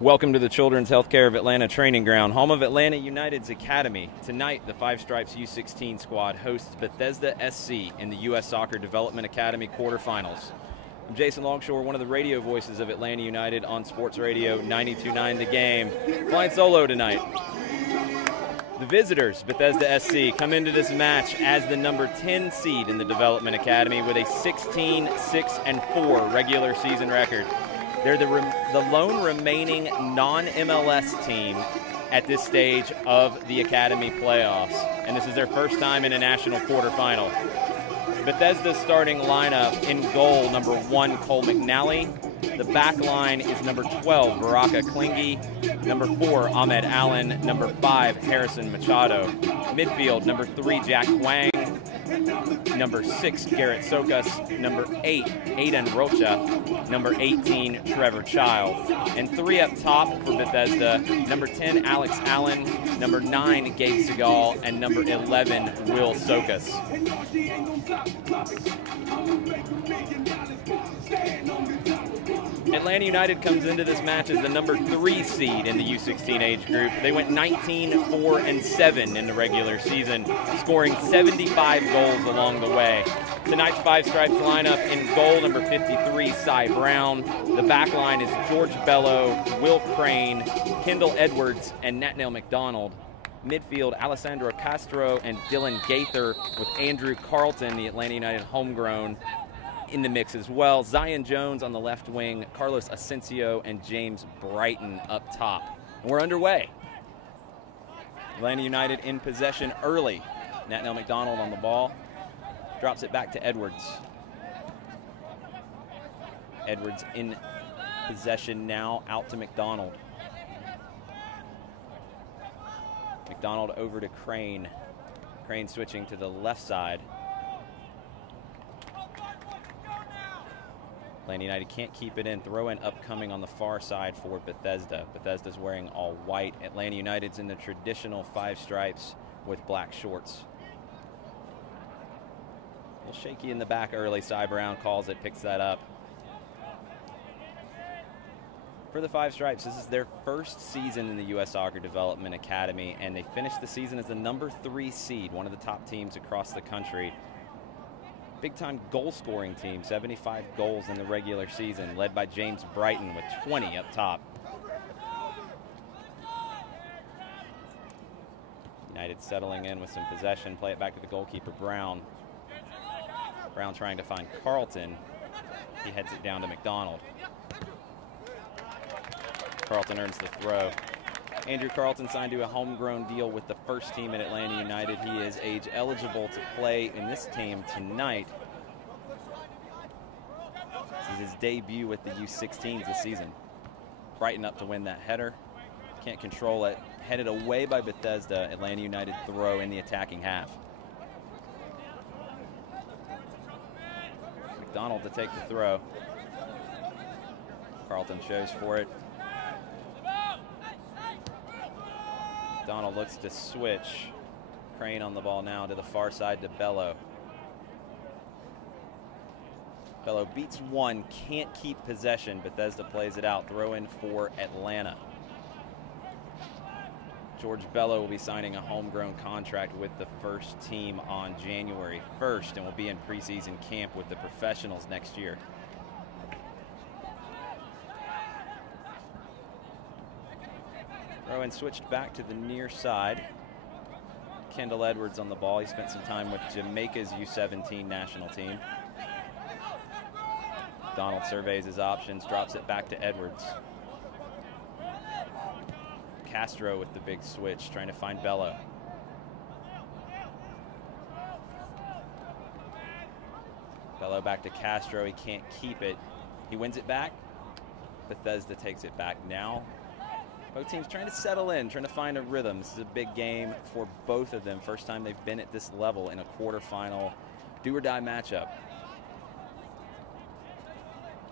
Welcome to the Children's Healthcare of Atlanta Training Ground, home of Atlanta United's Academy. Tonight, the Five Stripes U-16 squad hosts Bethesda SC in the U.S. Soccer Development Academy quarterfinals. I'm Jason Longshore, one of the radio voices of Atlanta United on Sports Radio 92.9 The Game. Flying solo tonight. The visitors, Bethesda SC, come into this match as the number 10 seed in the Development Academy with a 16-6-4 regular season record. They're the lone remaining non-MLS team at this stage of the Academy playoffs, and this is their first time in a national quarterfinal. Bethesda's starting lineup: in goal, number 1, Cole McNally. The back line is number 12, Baraka Klingi. Number 4, Ahmed Allen. Number 5, Harrison Machado. Midfield, number 3, Jack Wang. Number 6, Garrett Sokas. Number 8, Aiden Rocha. Number 18, Trevor Child. And 3 up top for Bethesda: number 10, Alex Allen. Number 9, Gabe Segal. And number 11, Will Sokas. Atlanta United comes into this match as the number 3 seed in the U-16 age group. They went 19-4-7 in the regular season, scoring 75 goals along the way. Tonight's Five Stripes lineup: in goal, number 53, Cy Brown. The back line is George Bello, Will Crane, Kendall Edwards, and Natnael McDonald. Midfield, Alessandro Castro and Dylan Gaither, with Andrew Carlton, the Atlanta United homegrown, in the mix as well. Zion Jones on the left wing, Carlos Asensio and James Brighton up top. And we're underway. Atlanta United in possession early. Natnael McDonald on the ball. Drops it back to Edwards. Edwards in possession now, out to McDonald. McDonald over to Crane. Crane switching to the left side. Atlanta United can't keep it in. Throw-in upcoming on the far side for Bethesda. Bethesda's wearing all white. Atlanta United's in the traditional Five Stripes with black shorts. A little shaky in the back early. Cy Brown calls it, picks that up. For the Five Stripes, this is their first season in the U.S. Soccer Development Academy, and they finished the season as the number 3 seed, one of the top teams across the country. Big-time goal-scoring team, 75 goals in the regular season, led by James Brighton with 20 up top. United settling in with some possession. Play it back to the goalkeeper, Brown. Brown trying to find Carlton. He heads it down to McDonald. Carlton earns the throw. Andrew Carlton signed to a homegrown deal with the first team at Atlanta United. He is age eligible to play in this team tonight. This is his debut with the U-16s this season. Brighton up to win that header. Can't control it. Headed away by Bethesda. Atlanta United throw in the attacking half. McDonald to take the throw. Carlton shows for it. McDonald looks to switch. Crane on the ball now to the far side to Bello. Bello beats one, can't keep possession. Bethesda plays it out. Throw in for Atlanta. George Bello will be signing a homegrown contract with the first team on January 1st and will be in preseason camp with the professionals next year. Throw in switched back to the near side. Kendall Edwards on the ball. He spent some time with Jamaica's U-17 national team. Donald surveys his options, drops it back to Edwards. Castro with the big switch, trying to find Bello. Bello back to Castro. He can't keep it. He wins it back. Bethesda takes it back now. Both teams trying to settle in, trying to find a rhythm. This is a big game for both of them. First time they've been at this level in a quarterfinal do-or-die matchup.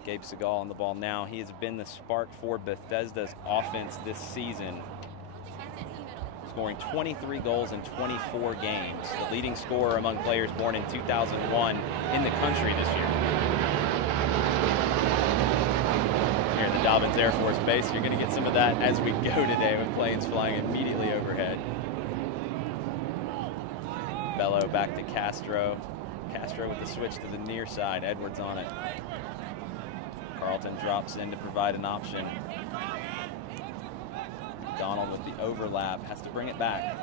Gabe Segal on the ball now. He has been the spark for Bethesda's offense this season, scoring 23 goals in 24 games. The leading scorer among players born in 2001 in the country this year. Here in the Dobbins Air Force Base. You're going to get some of that as we go today with planes flying immediately overhead. Bello back to Castro. Castro with the switch to the near side. Edwards on it. Carlton drops in to provide an option. Donald with the overlap, has to bring it back.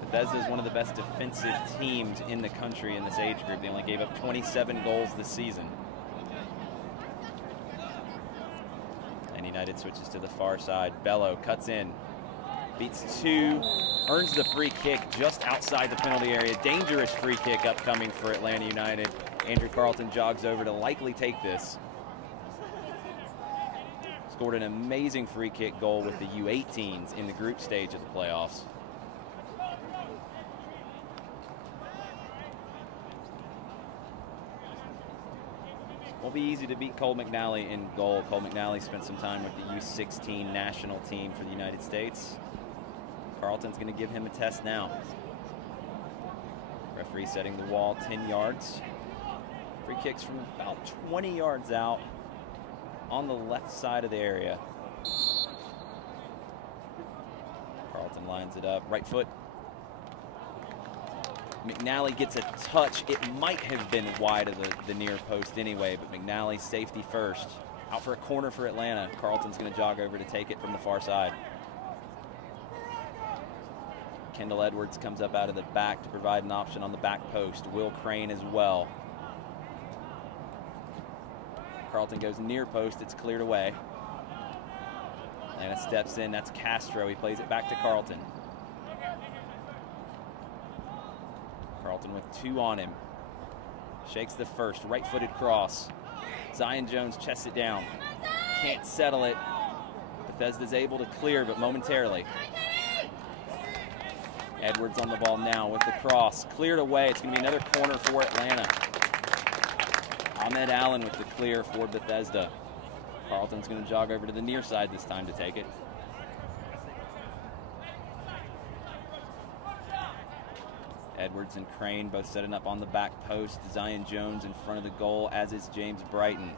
Bethesda is one of the best defensive teams in the country in this age group. They only gave up 27 goals this season. And United switches to the far side. Bello cuts in, beats two, earns the free kick just outside the penalty area. Dangerous free kick upcoming for Atlanta United. Andrew Carlton jogs over to likely take this. Scored an amazing free kick goal with the U-18s in the group stage of the playoffs. Won't be easy to beat Cole McNally in goal. Cole McNally spent some time with the U-16 national team for the United States. Carlton's going to give him a test now. Referee setting the wall 10 yards. Free kicks from about 20 yards out on the left side of the area. Carlton lines it up, right foot. McNally gets a touch. It might have been wide of the near post anyway, but McNally safety first. Out for a corner for Atlanta. Carlton's going to jog over to take it from the far side. Kendall Edwards comes up out of the back to provide an option on the back post. Will Crane as well. Carlton goes near post. It's cleared away. Atlanta steps in. That's Castro. He plays it back to Carlton. Carlton with two on him. Shakes the first, right-footed cross. Zion Jones chests it down. Can't settle it. Bethesda's able to clear, but momentarily. Edwards on the ball now with the cross. Cleared away. It's going to be another corner for Atlanta. Ahmed Allen with the clear for Bethesda. Carlton's going to jog over to the near side this time to take it. Edwards and Crane both setting up on the back post. Zion Jones in front of the goal, as is James Brighton.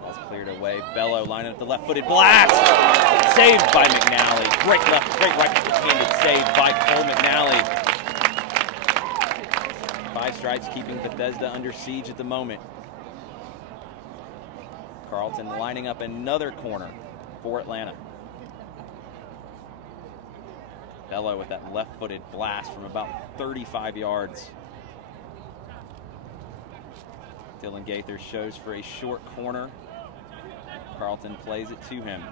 Ball's cleared away. Bello lining up the left-footed blast. Saved by McNally. Great right-handed save by Cole McNally. 5 stripes keeping Bethesda under siege at the moment. Carlton lining up another corner for Atlanta. Bello with that left-footed blast from about 35 yards. Dylan Gaither shows for a short corner. Carlton plays it to him.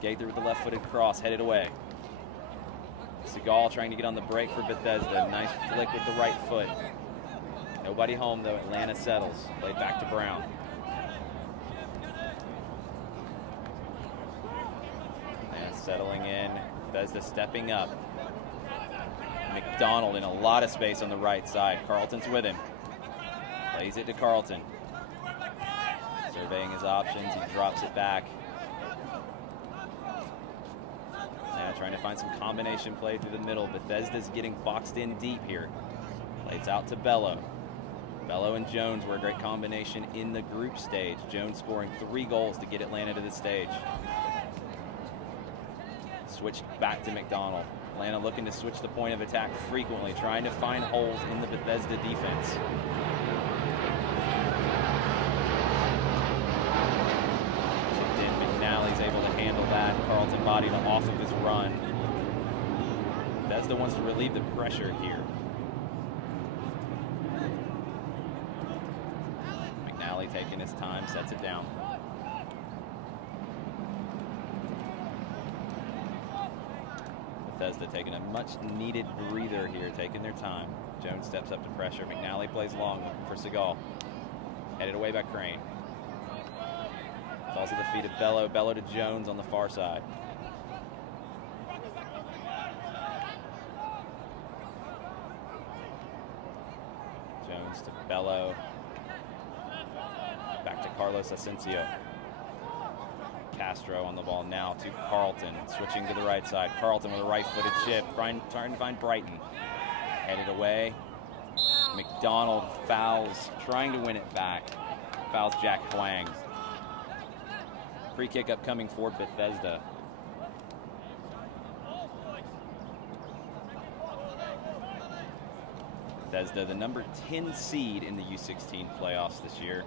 Gaither with the left-footed cross, headed away. Seagal trying to get on the break for Bethesda. Nice flick with the right foot. Nobody home though. Atlanta settles. Played back to Brown. And settling in. Bethesda stepping up. McDonald in a lot of space on the right side. Carlton's with him. Plays it to Carlton. Surveying his options. He drops it back. Yeah, trying to find some combination play through the middle. Bethesda's getting boxed in deep here. Plays out to Bello. Bello and Jones were a great combination in the group stage. Jones scoring 3 goals to get Atlanta to the stage. Switched back to McDonald. Atlanta looking to switch the point of attack frequently, trying to find holes in the Bethesda defense. McNally's able to handle that. Carlton bodied off of his run. Bethesda wants to relieve the pressure here. McNally taking his time, sets it down. Bethesda taking a much-needed breather here, taking their time. Jones steps up to pressure. McNally plays long, looking for Seagal. Headed away by Crane. Falls at the feet of Bello. Bello to Jones on the far side. Jones to Bello. Back to Carlos Asensio. Castro on the ball now to Carlton, switching to the right side. Carlton with a right-footed chip, trying to find Brighton. Headed away. McDonald fouls, trying to win it back. Fouls Jack Huang. Free kick upcoming for Bethesda. Bethesda, the number 10 seed in the U16 playoffs this year.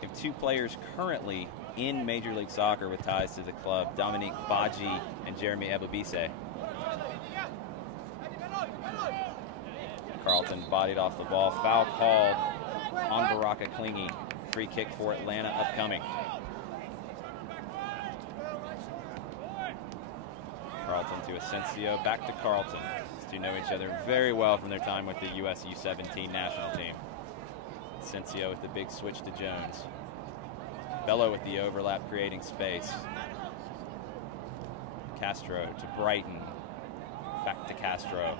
We have two players currently in Major League Soccer with ties to the club, Dominique Badji and Jeremy Ebobisse. Carlton bodied off the ball. Foul called on Baraka Klingy. Free kick for Atlanta upcoming. Carlton to Asensio, back to Carlton. These two know each other very well from their time with the US U17 national team. Asensio with the big switch to Jones. Bello with the overlap, creating space. Castro to Brighton. Back to Castro.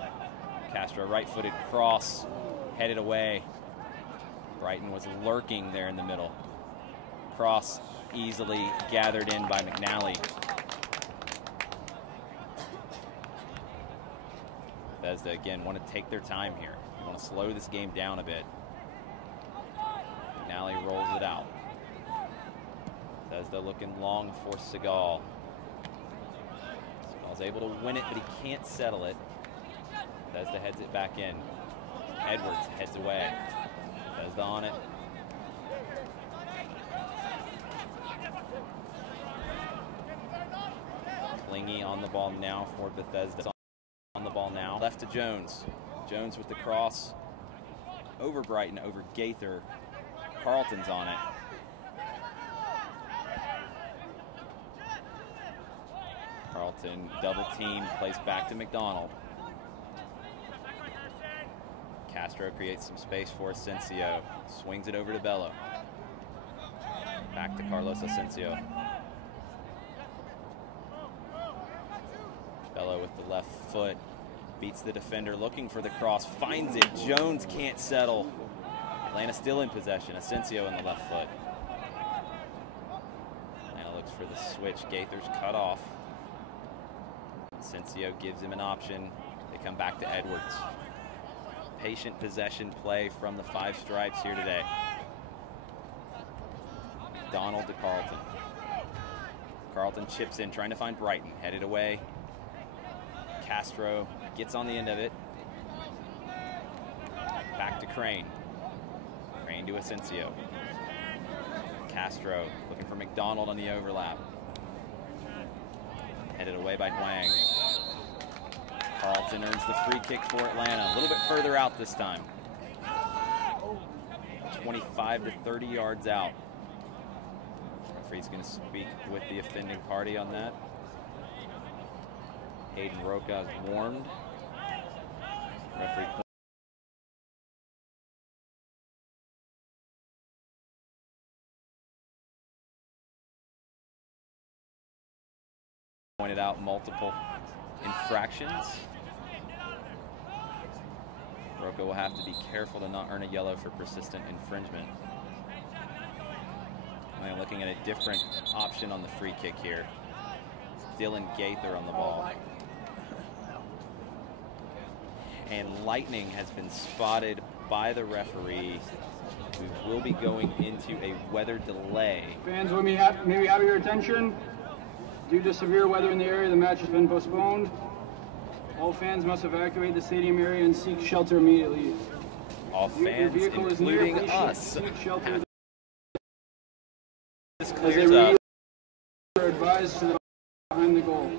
Castro, right-footed cross, headed away. Brighton was lurking there in the middle. Cross easily gathered in by McNally. Bethesda, again, want to take their time here. They want to slow this game down a bit. McNally rolls it out. Bethesda looking long for Segal. Segal's able to win it, but he can't settle it. Bethesda heads it back in. Edwards heads away. Bethesda on it. Klingy on the ball now for Bethesda. On the ball now. Left to Jones. Jones with the cross. Over Brighton, over Gaither. Carlton's on it. Carlton double team, plays back to McDonald. Castro creates some space for Asensio. Swings it over to Bello. Back to Carlos Asensio. Bello with the left foot. Beats the defender, looking for the cross. Finds it. Jones can't settle. Atlanta still in possession. Asensio in the left foot. Atlanta looks for the switch. Gaither's cut off. Asensio gives him an option. They come back to Edwards. Patient possession play from the Five Stripes here today. Donald to Carlton. Carlton chips in, trying to find Brighton. Headed away. Castro gets on the end of it. Back to Crane. Crane to Asensio. Castro looking for McDonald on the overlap. Headed away by Huang. Carlton earns the free kick for Atlanta. A little bit further out this time. 25 to 30 yards out. Referee's going to speak with the offending party on that. Hayden Roca is warned. Referee pointed out multiple infractions. Roca will have to be careful to not earn a yellow for persistent infringement. I'm looking at a different option on the free kick here. It's Dylan Gaither on the ball. And lightning has been spotted by the referee. We will be going into a weather delay. Fans, maybe have your attention. Due to severe weather in the area, the match has been postponed. All fans must evacuate the stadium area and seek shelter immediately. All fans, including us, this clears up. Are advised to the behind the goal.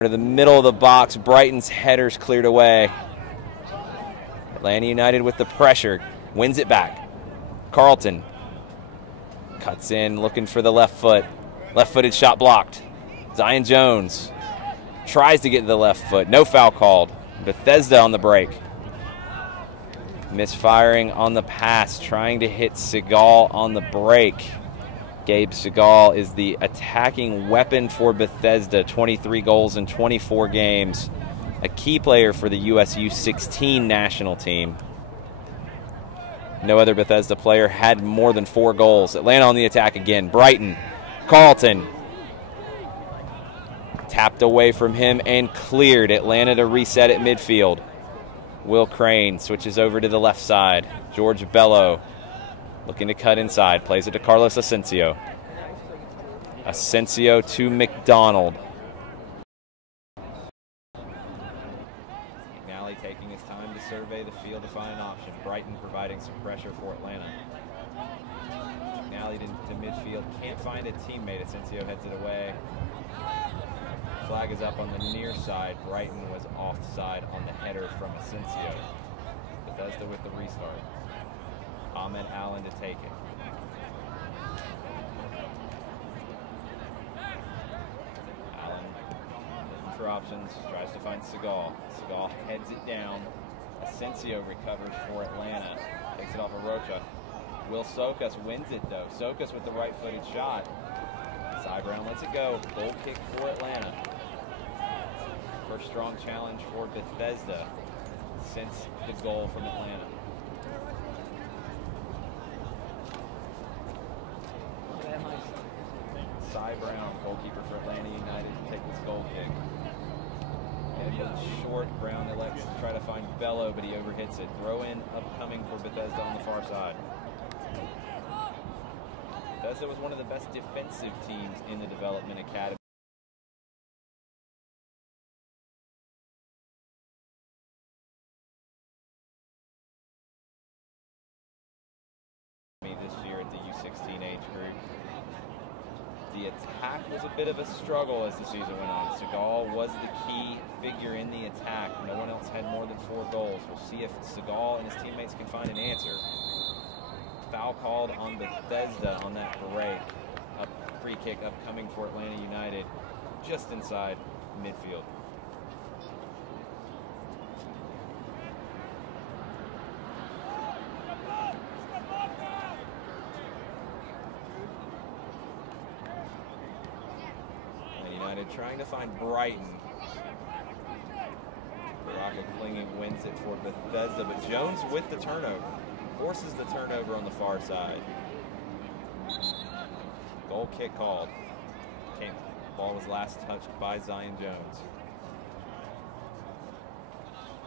To the middle of the box, Brighton's header's cleared away. Atlanta United with the pressure, wins it back. Carlton cuts in, looking for the left foot. Left-footed shot blocked. Zion Jones tries to get to the left foot. No foul called. Bethesda on the break. Misfiring on the pass, trying to hit Segal on the break. Gabe Segal is the attacking weapon for Bethesda. 23 goals in 24 games. A key player for the US U-16 national team. No other Bethesda player had more than 4 goals. Atlanta on the attack again. Brighton, Carlton. Tapped away from him and cleared. Atlanta to reset at midfield. Will Crane switches over to the left side. George Bello looking to cut inside. Plays it to Carlos Asensio. Asensio to McDonald. McNally taking his time to survey the field to find an option. Brighton providing some pressure for Atlanta. McNally to midfield. Can't find a teammate. Asensio heads it away. Flag is up on the near side. Brighton was offside on the header from Asensio. Bethesda with the restart. Ahmed Allen to take it. Allen looking for options, tries to find Segal. Segal heads it down. Asensio recovers for Atlanta. Takes it off of Rocha. Will Sokas wins it though. Sokas with the right-footed shot. Cy Brown lets it go. Goal kick for Atlanta. First strong challenge for Bethesda since the goal from Atlanta. Cy Brown, goalkeeper for Atlanta United, to take this goal kick. Edwards short. Brown elects to try to find Bello, but he overhits it. Throw in upcoming for Bethesda on the far side. Bethesda was one of the best defensive teams in the development academy this year at the U-16 age group. The attack was a bit of a struggle as the season went on. Segal was the key figure in the attack. No one else had more than 4 goals. We'll see if Segal and his teammates can find an answer. Foul called on Bethesda on that break. A free kick upcoming for Atlanta United, just inside midfield. United trying to find Brighton. Baraka clinging wins it for Bethesda, but Jones with the turnover. Forces the turnover on the far side. Goal kick called. Ball was last touched by Zion Jones.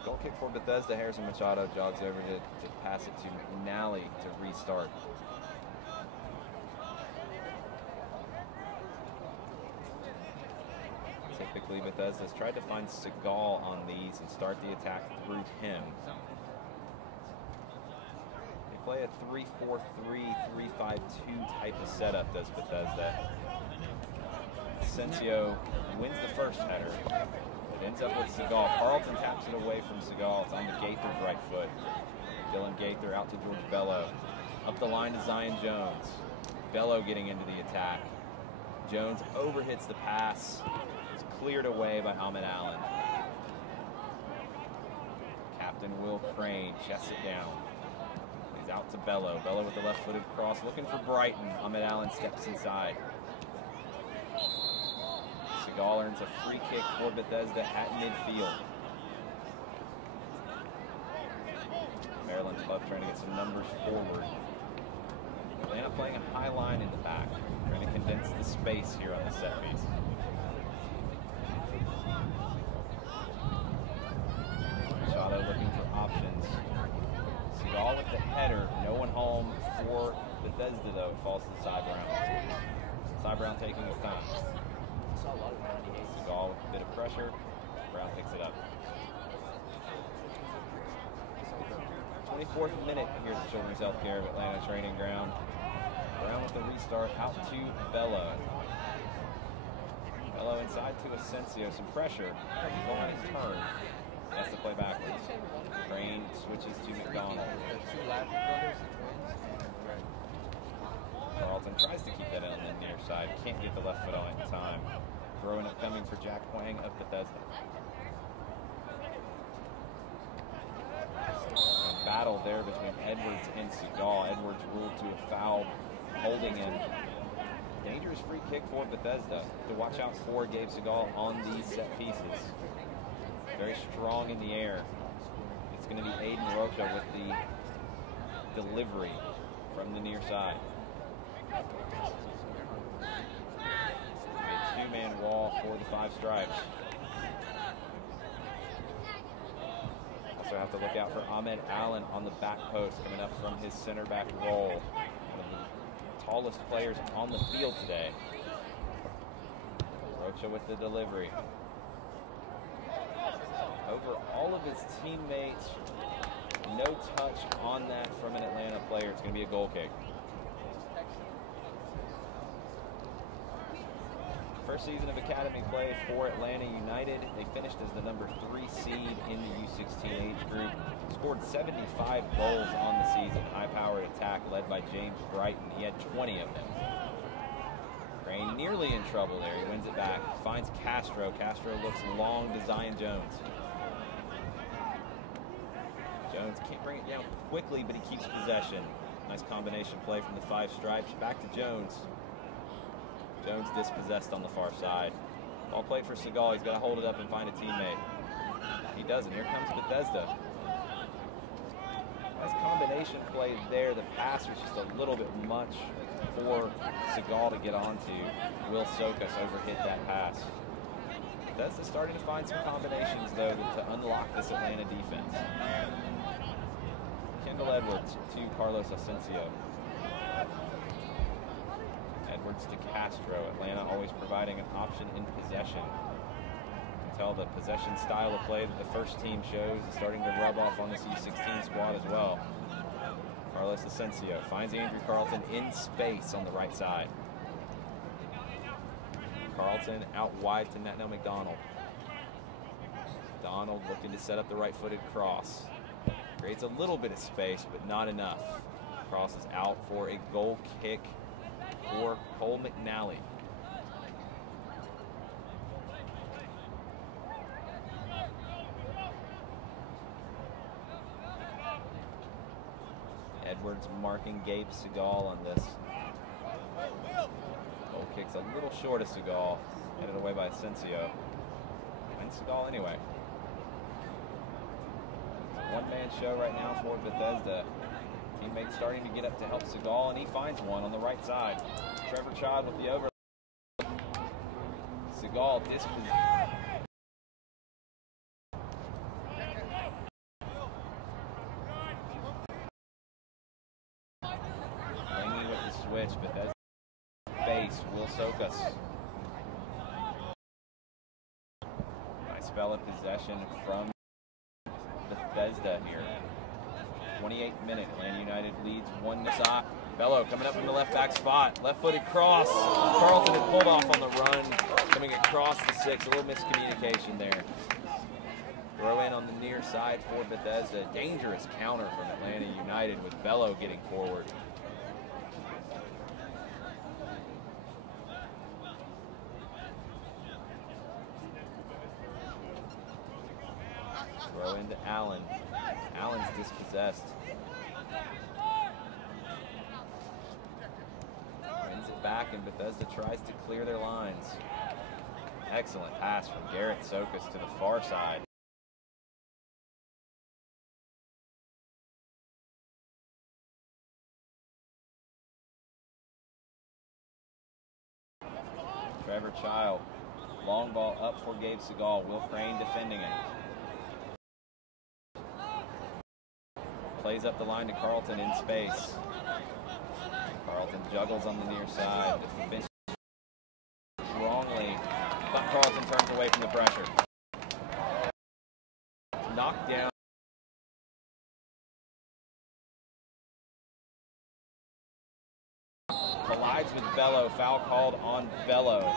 Goal kick for Bethesda. Harrison Machado jogs over to pass it to McNally to restart. Typically, Bethesda's tried to find Segal on these and start the attack through him. They play a 3-4-3, 3-5-2 type of setup, does Bethesda. Asensio wins the first header. It ends up with Segal. Carlton taps it away from Segal. It's on to Gaither's right foot. Dylan Gaither out to George Bello. Up the line to Zion Jones. Bello getting into the attack. Jones overhits the pass. It's cleared away by Ahmed Allen. Captain Will Crane chests it down. He's out to Bello. Bello with the left-footed cross, looking for Brighton. Ahmed Allen steps inside. Segal earns a free kick for Bethesda at midfield. Maryland club trying to get some numbers forward. Atlanta playing a high line in the back, trying to condense the space here on the set piece. Machado looking for options. Segal with the header, no one home for Bethesda though. It falls to Cy Brown. Cy Brown taking his time. Segal with a bit of pressure. Brown picks it up. 24th minute here at the Children's Healthcare of Atlanta Training Ground. Brown with the restart out to Bello. Bello inside to Asensio, some pressure. Going and turn. Has to play backwards. Crane switches to McDonald. Carlton tries to keep that on the near side. Can't get the left foot on it in time. Throwing it coming for Jack Wang of Bethesda. A battle there between Edwards and Seagal. Edwards ruled to a foul, holding him. Dangerous free kick for Bethesda. To watch out for Gabe Seagal on these set pieces. Very strong in the air. It's going to be Aiden Rocha with the delivery from the near side. A two-man wall for the Five Stripes. Also have to look out for Ahmed Allen on the back post, coming up from his center back role. One of the tallest players on the field today. Rocha with the delivery. Over all of his teammates, no touch on that from an Atlanta player. It's going to be a goal kick. First season of academy play for Atlanta United. They finished as the number 3 seed in the U-16 age group. Scored 75 goals on the season. High-powered attack led by James Brighton. He had 20 of them. Crane nearly in trouble there. He wins it back. Finds Castro. Castro looks long to Zion Jones. Jones can't bring it down quickly, but he keeps possession. Nice combination play from the Five Stripes. Back to Jones. Jones dispossessed on the far side. Ball played for Seagal. He's got to hold it up and find a teammate. He doesn't. Here comes Bethesda. Nice combination play there. The pass was just a little bit much for Seagal to get onto. Will Sokas overhit that pass. Bethesda starting to find some combinations, though, to unlock this Atlanta defense. Kendall Edwards to Carlos Asensio. Edwards to Castro. Atlanta always providing an option in possession. You can tell the possession style of play that the first team shows is starting to rub off on this U16 squad as well. Carlos Asensio finds Andrew Carlton in space on the right side. Carlton out wide to Netno McDonald. McDonald looking to set up the right-footed cross. Creates a little bit of space, but not enough. Cross is out for a goal kick for Cole McNally. Edwards marking Gabe Seagal on this. Goal kick's a little short of Seagal. Headed away by Asensio. And Seagal anyway. One-man show right now for Bethesda. Teammates starting to get up to help Seagal, and he finds one on the right side. Trevor Child with the over. Seagal dispossessed. Langley with the switch. Bethesda base. Will Sokas. Nice spell of possession from Bethesda here. 28th minute, Atlanta United leads 1-0. Bello coming up from the left back spot. Left-footed cross. Carlton had pulled off on the run, coming across the 6. A little miscommunication there. Throw in on the near side for Bethesda. Dangerous counter from Atlanta United with Bello getting forward. Throw into Allen. Allen's dispossessed. Wins it back, and Bethesda tries to clear their lines. Excellent pass from Garrett Sokas to the far side. Trevor Child. Long ball up for Gabe Seagal. Will Crane defending it. Plays up the line to Carlton in space. Carlton juggles on the near side. Defends strongly, but Carlton turns away from the pressure. Knocked down. Collides with Bello. Foul called on Bello.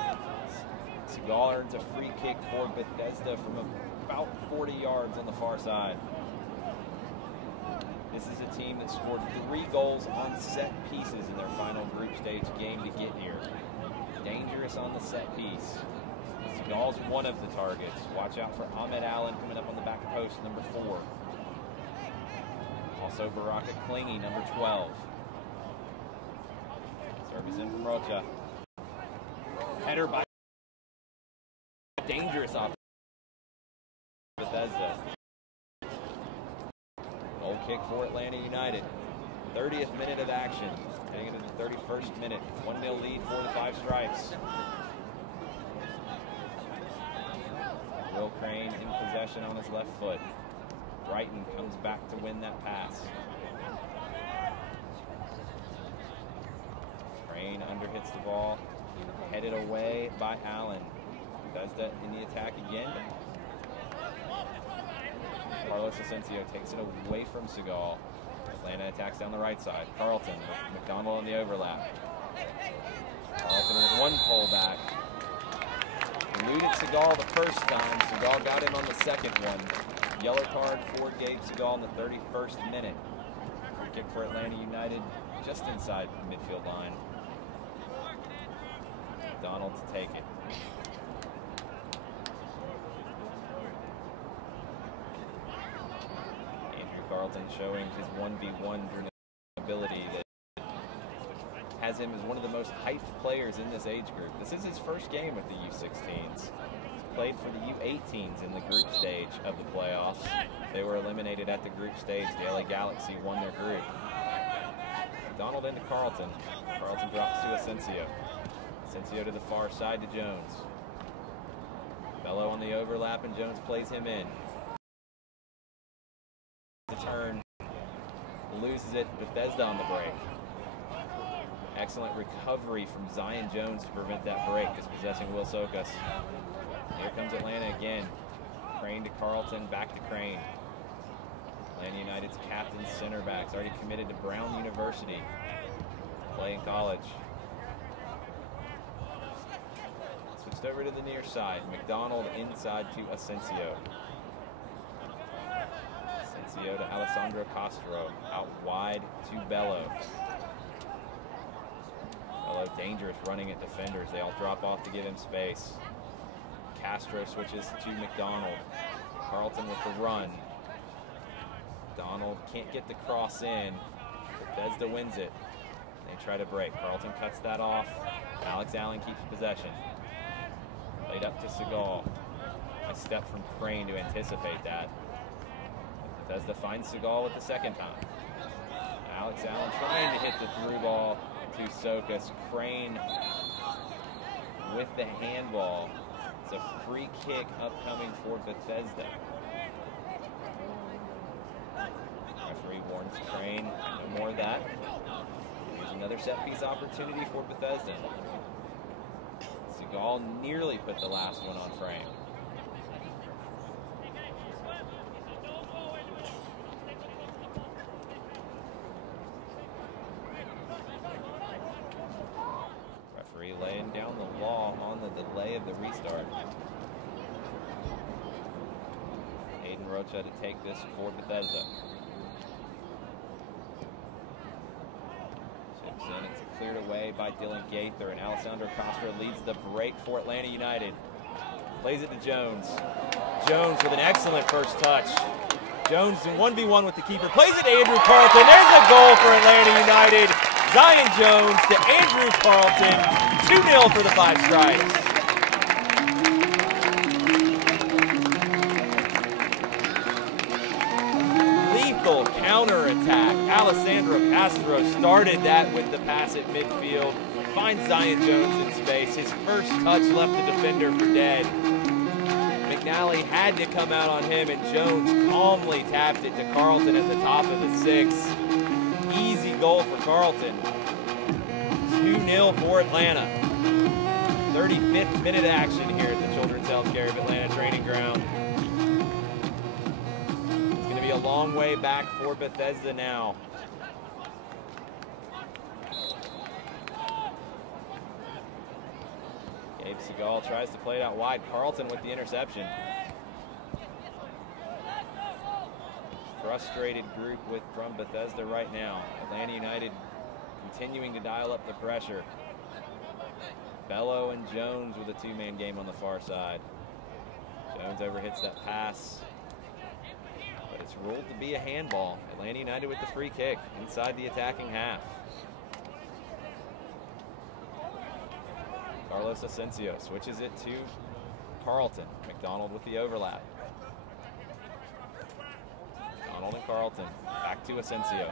Seagal earns a free kick for Bethesda from about 40 yards on the far side. This is a team that scored 3 goals on set pieces in their final group stage game to get here. Dangerous on the set piece. Seagal's one of the targets. Watch out for Ahmed Allen coming up on the back post, number 4. Also Baraka Klingy, number 12. Service in from Rocha. Header by dangerous option. Bethesda. Goal kick for Atlanta United. 30th minute of action. Heading into the 31st minute. 1-0 lead for the Five Stripes. Will Crane in possession on his left foot. Brighton comes back to win that pass. Crane underhits the ball. Headed away by Allen. Bethesda in the attack again. Carlos Asensio takes it away from Seagal. Atlanta attacks down the right side. Carlton with McDonald on the overlap. Carlton with one pullback. Eluded Seagal the first time. Seagal got him on the second one. Yellow card for Gabe Seagal in the 31st minute. Free kick for Atlanta United just inside the midfield line. McDonald to take it. Carlton showing his 1v1 ability that has him as one of the most hyped players in this age group. This is his first game with the U-16s. He's played for the U-18s in the group stage of the playoffs. They were eliminated at the group stage. The LA Galaxy won their group. McDonald into Carlton. Carlton drops to Asensio. Asensio to the far side to Jones. Bello on the overlap and Jones plays him in. The turn, loses it. Bethesda on the break. Excellent recovery from Zion Jones to prevent that break, as possessing Will Sokas. Here comes Atlanta again. Crane to Carlton, back to Crane. Atlanta United's captain center back's already committed to Brown University. Play in college. Switched over to the near side. McDonald inside to Asensio. Asensio to Alessandro Castro. Out wide to Bello. Bello dangerous running at defenders. They all drop off to give him space. Castro switches to McDonald. Carlton with the run. McDonald can't get the cross in. Bethesda wins it. They try to break. Carlton cuts that off. Alex Allen keeps possession. Laid up to Seagal. A step from Crane to anticipate that. Bethesda finds Seagal with the second time. Alex Allen trying to hit the through ball to Sokas. Crane with the handball. It's a free kick upcoming for Bethesda. Referee warns Crane, no more of that. Here's another set piece opportunity for Bethesda. Seagal nearly put the last one on frame. Referee laying down the law on the delay of the restart. Aiden Rocha to take this for Bethesda. Chips in, it's cleared away by Dylan Gaither, and Alessandro Castro leads the break for Atlanta United. Plays it to Jones. Jones with an excellent first touch. Jones in 1v1 with the keeper. Plays it to Andrew Carlton. There's a goal for Atlanta United. Zion Jones to Andrew Carlton. 2-0 for the Five Stripes. Lethal counter-attack. Alessandro Castro started that with the pass at midfield. Finds Zion Jones in space. His first touch left the defender for dead. McNally had to come out on him, and Jones calmly tapped it to Carlton at the top of the 6. Easy goal for Carlton. 2-0 for Atlanta. 35th minute action here at the Children's Healthcare of Atlanta training ground. It's going to be a long way back for Bethesda now. Abe Seagal tries to play it out wide. Carlton with the interception. Frustrated group from Bethesda right now. Atlanta United continuing to dial up the pressure. Bello and Jones with a two-man game on the far side. Jones overhits that pass, but it's ruled to be a handball. Atlanta United with the free kick inside the attacking half. Carlos Asensio switches it to Carlton. McDonald with the overlap. McDonald and Carlton. Back to Asensio.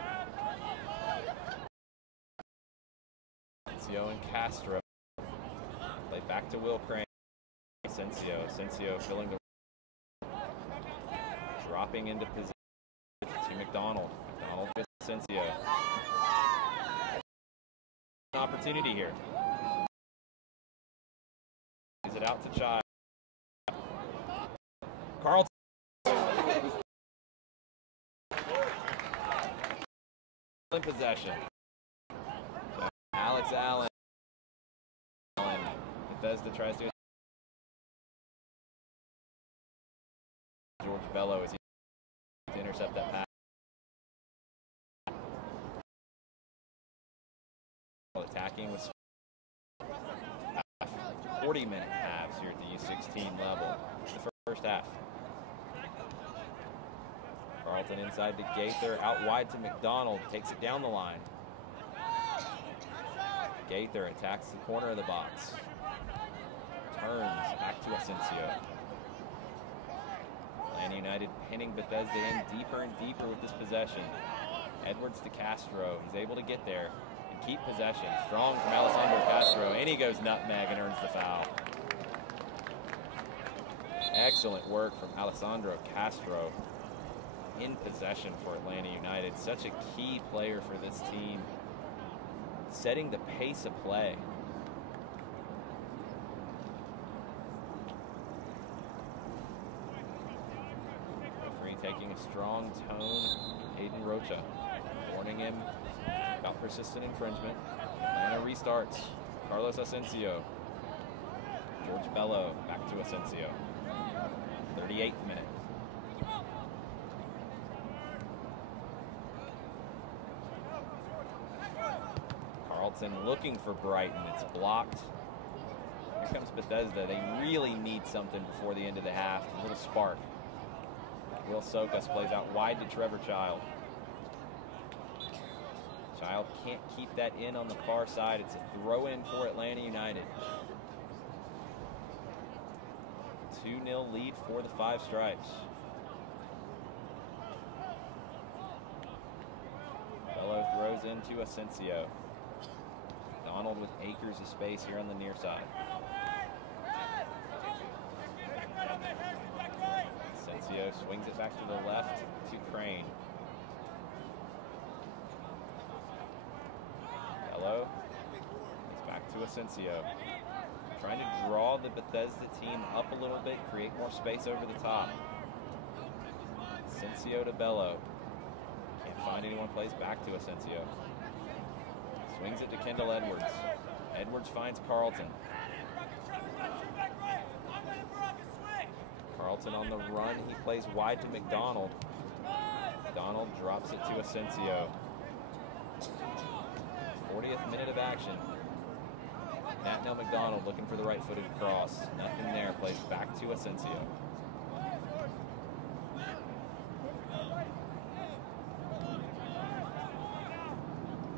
Asensio and Castro. Play back to Will Crane. Asensio filling the... Dropping into position to McDonald. McDonald with Asensio. An opportunity here. Is it out to Child? Carlton. In possession. Alex Allen. Bethesda tries to... George Bello as he to intercept that pass. Attacking with 40-minute halves here at the U-16 level. The first half. Carlton inside to Gaither, out wide to McDonald, takes it down the line. Gaither attacks the corner of the box. Turns back to Asensio. Atlanta United pinning Bethesda in deeper and deeper with this possession. Edwards to Castro. He's able to get there and keep possession. Strong from Alessandro Castro, and he goes nutmeg and earns the foul. Excellent work from Alessandro Castro in possession for Atlanta United. Such a key player for this team, setting the pace of play. Referee taking a strong tone. Hayden Rocha warning him about persistent infringement. Atlanta restarts. Carlos Asensio. George Bello back to Asensio. 38th minute. Carlton looking for Brighton. It's blocked. Here comes Bethesda. They really need something before the end of the half. A little spark. Will Sokas plays out wide to Trevor Child. Child can't keep that in on the far side. It's a throw-in for Atlanta United. 2-0 lead for the Five Stripes. Bello throws into Asensio. Donald with acres of space here on the near side. Asensio swings it back to the left to Crane. Bello is back to Asensio. Trying to draw the Bethesda team up a little bit, create more space over the top. Asensio to Bello. Can't find anyone, plays back to Asensio. Swings it to Kendall Edwards. Edwards finds Carlton. Carlton on the run. He plays wide to McDonald. McDonald drops it to Asensio. 40th minute of action. Natnell McDonald looking for the right-footed cross. Nothing there. Plays back to Asensio.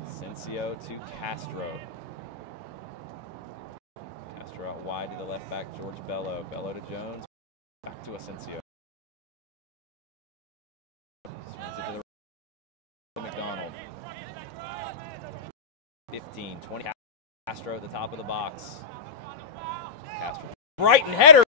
Asensio to Castro. Castro out wide to the left back, George Bello. Bello to Jones. Back to Asensio. Swings it to the right. McDonald. 15, 20. Castro at the top of the box. Castro. Brighton header.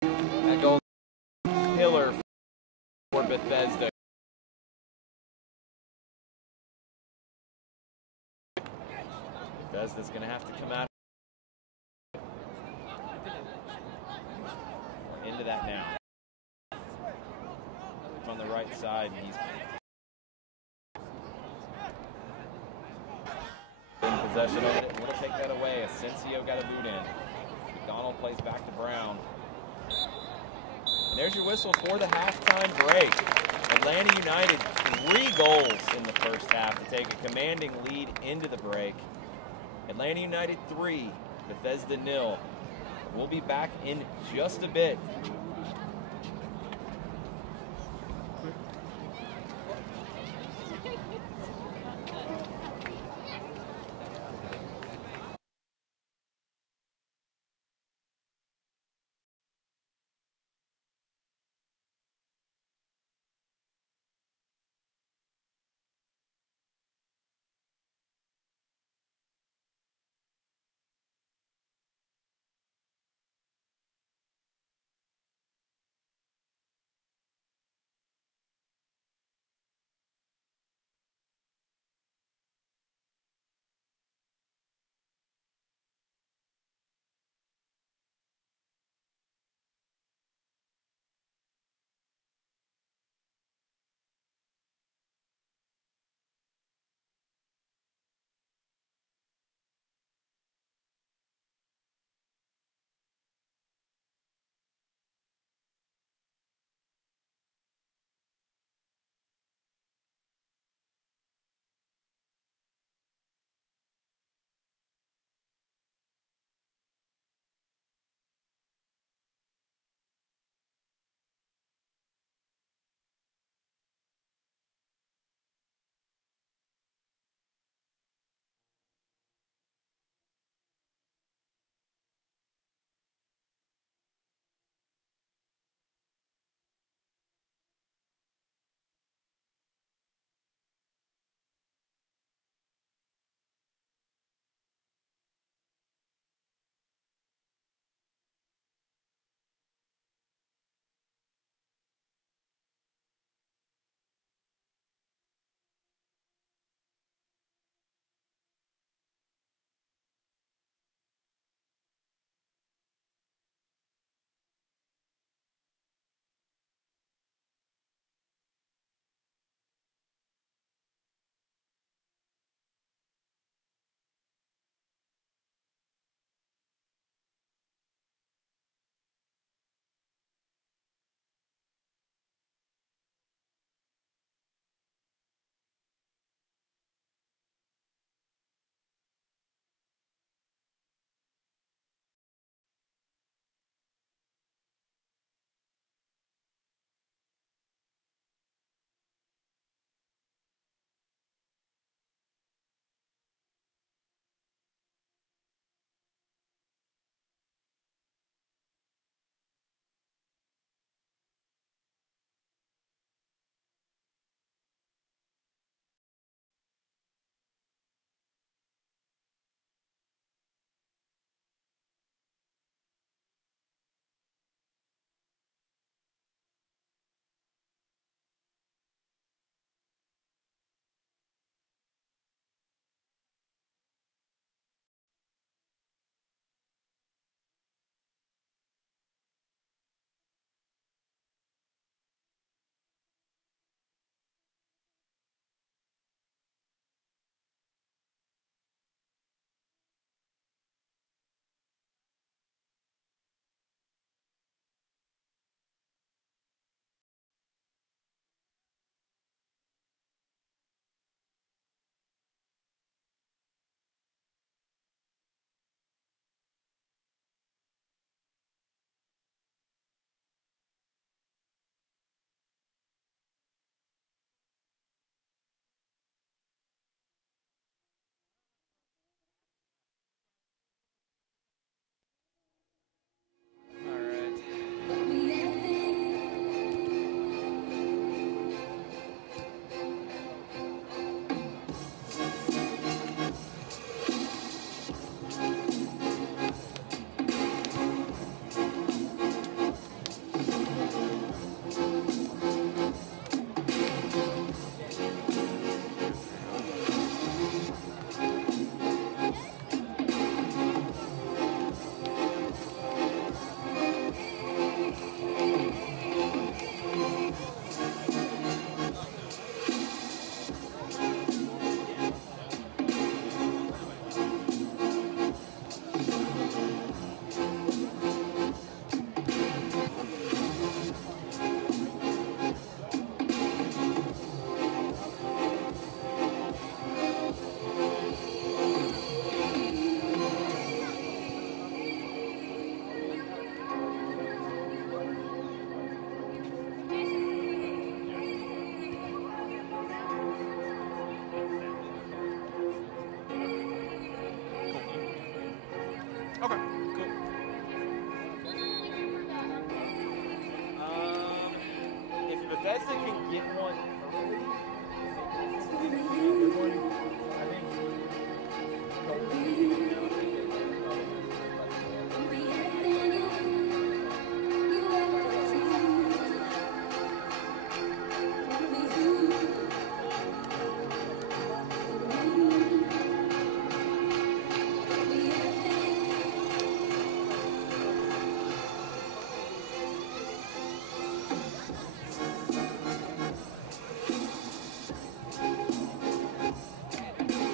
That goal killer for Bethesda. Bethesda's going to have to come out into that now. On the right right side, and he's in possession of it. We'll take that away. Asensio got a boot in. McDonald plays back to Brown. And there's your whistle for the halftime break. Atlanta United 3 goals in the first half to take a commanding lead into the break. Atlanta United 3, Bethesda 0. We'll be back in just a bit. Okay, cool. If Bethesda can get one early, good morning. I think.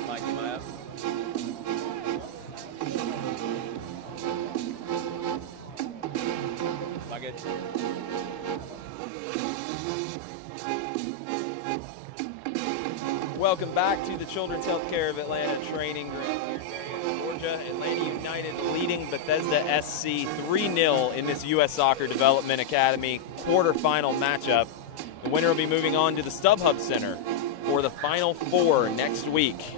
Mike, am I up? Am I good? Welcome back to the Children's Healthcare of Atlanta training ground here in Georgia. Atlanta United leading Bethesda SC 3-0 in this U.S. Soccer Development Academy quarterfinal matchup. The winner will be moving on to the StubHub Center for the Final Four next week.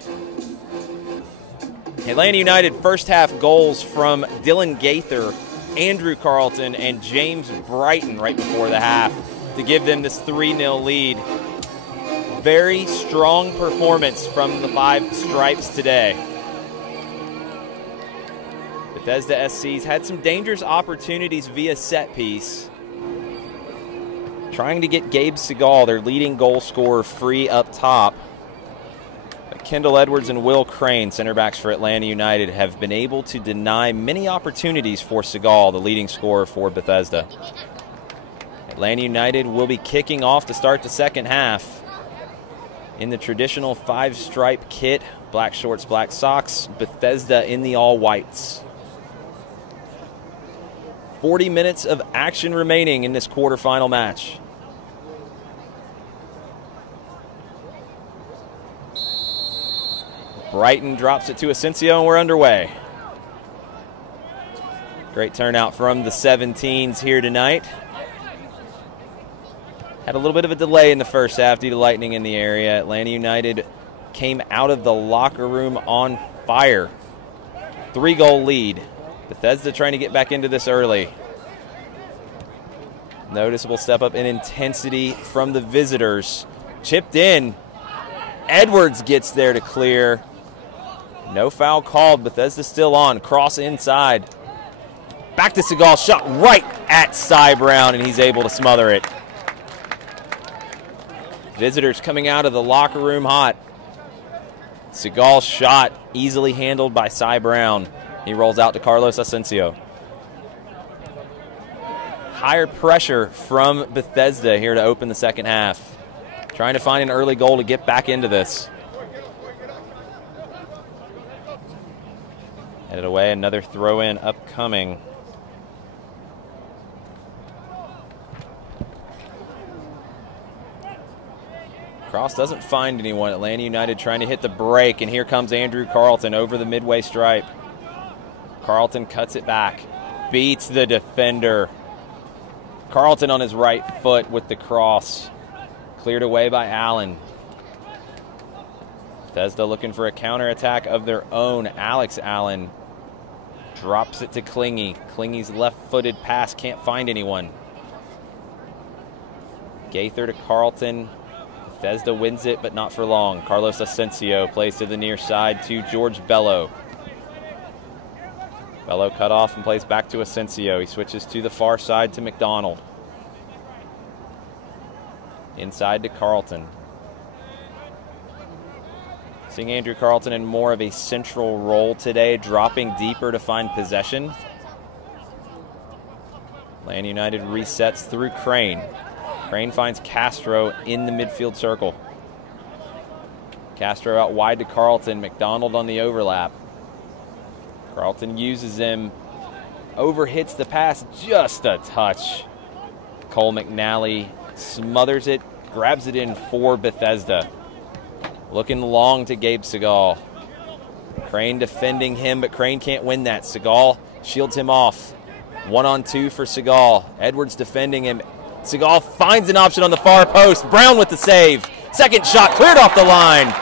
Atlanta United first half goals from Dylan Gaither, Andrew Carlton, and James Brighton right before the half to give them this 3-0 lead. Very strong performance from the Five Stripes today. Bethesda SC's had some dangerous opportunities via set piece. Trying to get Gabe Segal, their leading goal scorer, free up top. But Kendall Edwards and Will Crane, center backs for Atlanta United, have been able to deny many opportunities for Segal, the leading scorer for Bethesda. Atlanta United will be kicking off to start the second half in the traditional five-stripe kit, black shorts, black socks, Bethesda in the all-whites. 40 minutes of action remaining in this quarterfinal match. Brighton drops it to Asensio, and we're underway. Great turnout from the 17s here tonight. Had a little bit of a delay in the first half due to lightning in the area. Atlanta United came out of the locker room on fire. 3-goal lead. Bethesda trying to get back into this early. Noticeable step up in intensity from the visitors. Chipped in. Edwards gets there to clear. No foul called. Bethesda still on. Cross inside. Back to Segal. Shot right at Cy Brown, and he's able to smother it. Visitors coming out of the locker room hot. Segal's shot easily handled by Cy Brown. He rolls out to Carlos Asensio. Higher pressure from Bethesda here to open the second half. Trying to find an early goal to get back into this. Headed away, another throw-in upcoming. Cross doesn't find anyone. Atlanta United trying to hit the break, and here comes Andrew Carlton over the midway stripe. Carlton cuts it back, beats the defender. Carlton on his right foot with the cross. Cleared away by Allen. Bethesda looking for a counterattack of their own. Alex Allen drops it to Klingy. Klingy's left-footed pass can't find anyone. Gaither to Carlton. Bethesda wins it, but not for long. Carlos Asensio plays to the near side to George Bello. Bello cut off and plays back to Asensio. He switches to the far side to McDonald. Inside to Carlton. Seeing Andrew Carlton in more of a central role today, dropping deeper to find possession. Atlanta United resets through Crane. Crane finds Castro in the midfield circle. Castro out wide to Carlton. McDonald on the overlap. Carlton uses him. Overhits the pass just a touch. Cole McNally smothers it, grabs it in for Bethesda. Looking long to Gabe Segal. Crane defending him, but Crane can't win that. Segal shields him off. 1-on-2 for Segal. Edwards defending him. Segal finds an option on the far post. Brown with the save. Second shot cleared off the line.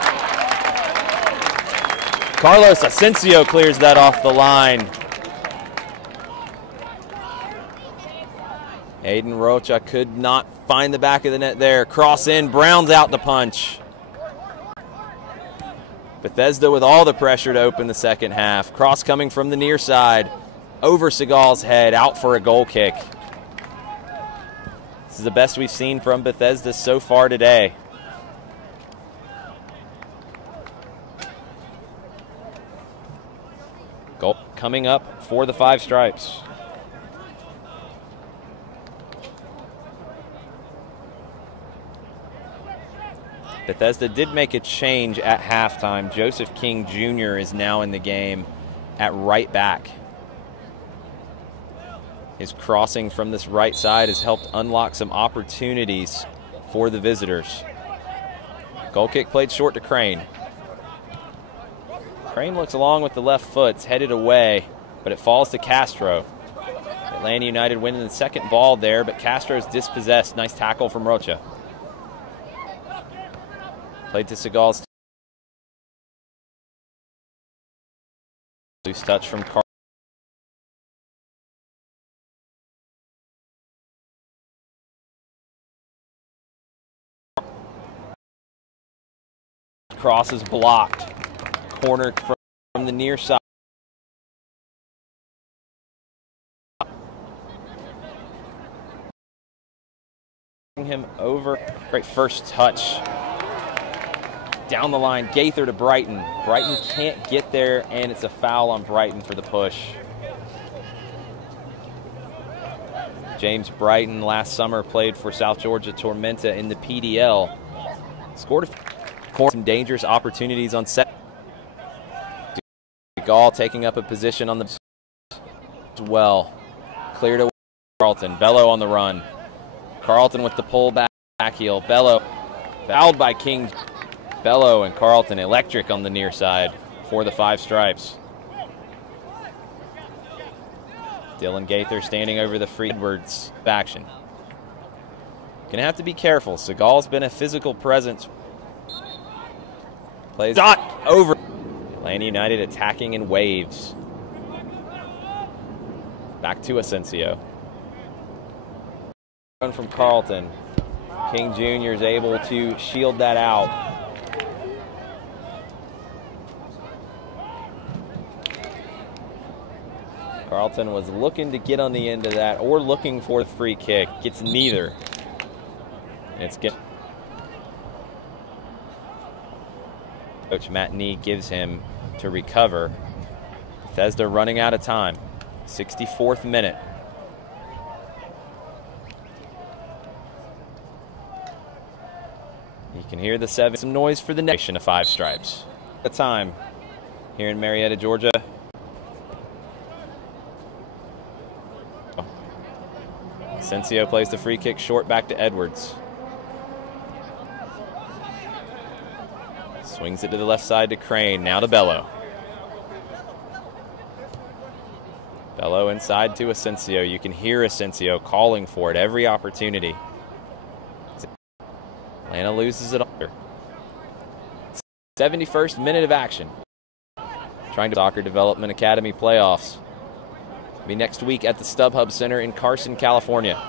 Carlos Asensio clears that off the line. Aiden Rocha could not find the back of the net there. Cross in, Brown's out to punch. Bethesda with all the pressure to open the second half. Cross coming from the near side. Over Seagal's head, out for a goal kick. This is the best we've seen from Bethesda so far today. Goal coming up for the Five Stripes. Bethesda did make a change at halftime. Joseph King Jr. is now in the game at right back. His crossing from this right side has helped unlock some opportunities for the visitors. Goal kick played short to Crane. Crane looks along with the left foot, it's headed away, but it falls to Castro. Atlanta United winning the second ball there, but Castro's dispossessed. Nice tackle from Rocha. Played to Seagal's. Loose touch from Carl. Cross is blocked. Corner from the near side. Him over. Great first touch. Down the line, Gaither to Brighton. Brighton can't get there, and it's a foul on Brighton for the push. James Brighton last summer played for South Georgia Tormenta in the PDL. Scored some dangerous opportunities on set. Gall taking up a position on the as well. Clear to Carlton. Bello on the run. Carlton with the pull back heel. Bello fouled by King. Bello and Carlton electric on the near side for the Five Stripes. Dylan Gaither standing over the free Edwards action. Gonna have to be careful. Seagal's been a physical presence. Plays shot over. Atlanta United attacking in waves. Back to Asensio. Run from Carlton. King Jr. is able to shield that out. Carlton was looking to get on the end of that or looking for the free kick. Gets neither. And it's good. Coach Matt Nee gives him to recover. Bethesda running out of time. 64th minute. You can hear the seven. Some noise for the nation of Five Stripes. The time here in Marietta, Georgia. Asensio plays the free kick short back to Edwards. Swings it to the left side to Crane. Now to Bello. Bello inside to Asensio. You can hear Asensio calling for it every opportunity. Atlanta loses it under. 71st minute of action. Trying to Soccer Development Academy playoffs. Be next week at the StubHub Center in Carson, California.